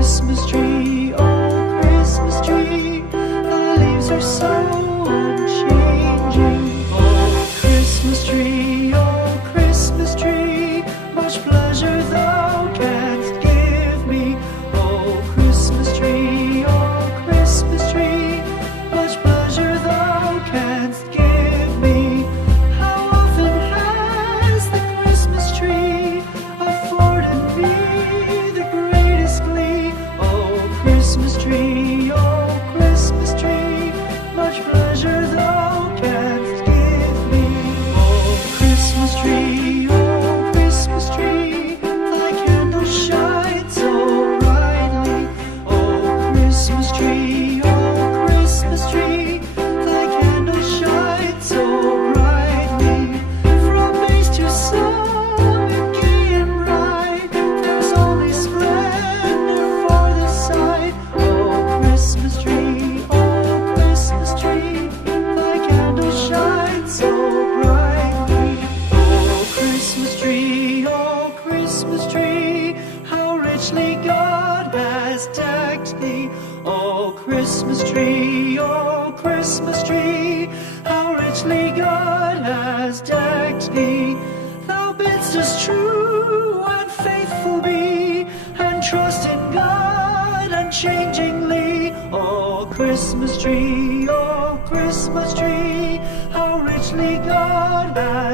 Christmas tree, oh Christmas tree, the leaves are so unchanging. Oh Christmas tree, much pleasure thou canst give me. Oh Christmas tree, much pleasure thou canst give me. How often has the Christmas tree afforded me the greatest glee? Oh Christmas tree, much pleasure thou canst give me. Oh Christmas tree, thy candle shines so brightly. Oh Christmas tree, thy candle shines so brightly. From base to summit, gay and bright, there's only splendor for the sight. Oh Christmas tree, thy candle shines so brightly. Oh Christmas tree, how richly God has decked thee. Oh Christmas tree, how richly God has decked thee. Thou bidst us true and faithful be, and trust in God unchangingly. Oh Christmas tree, how richly God has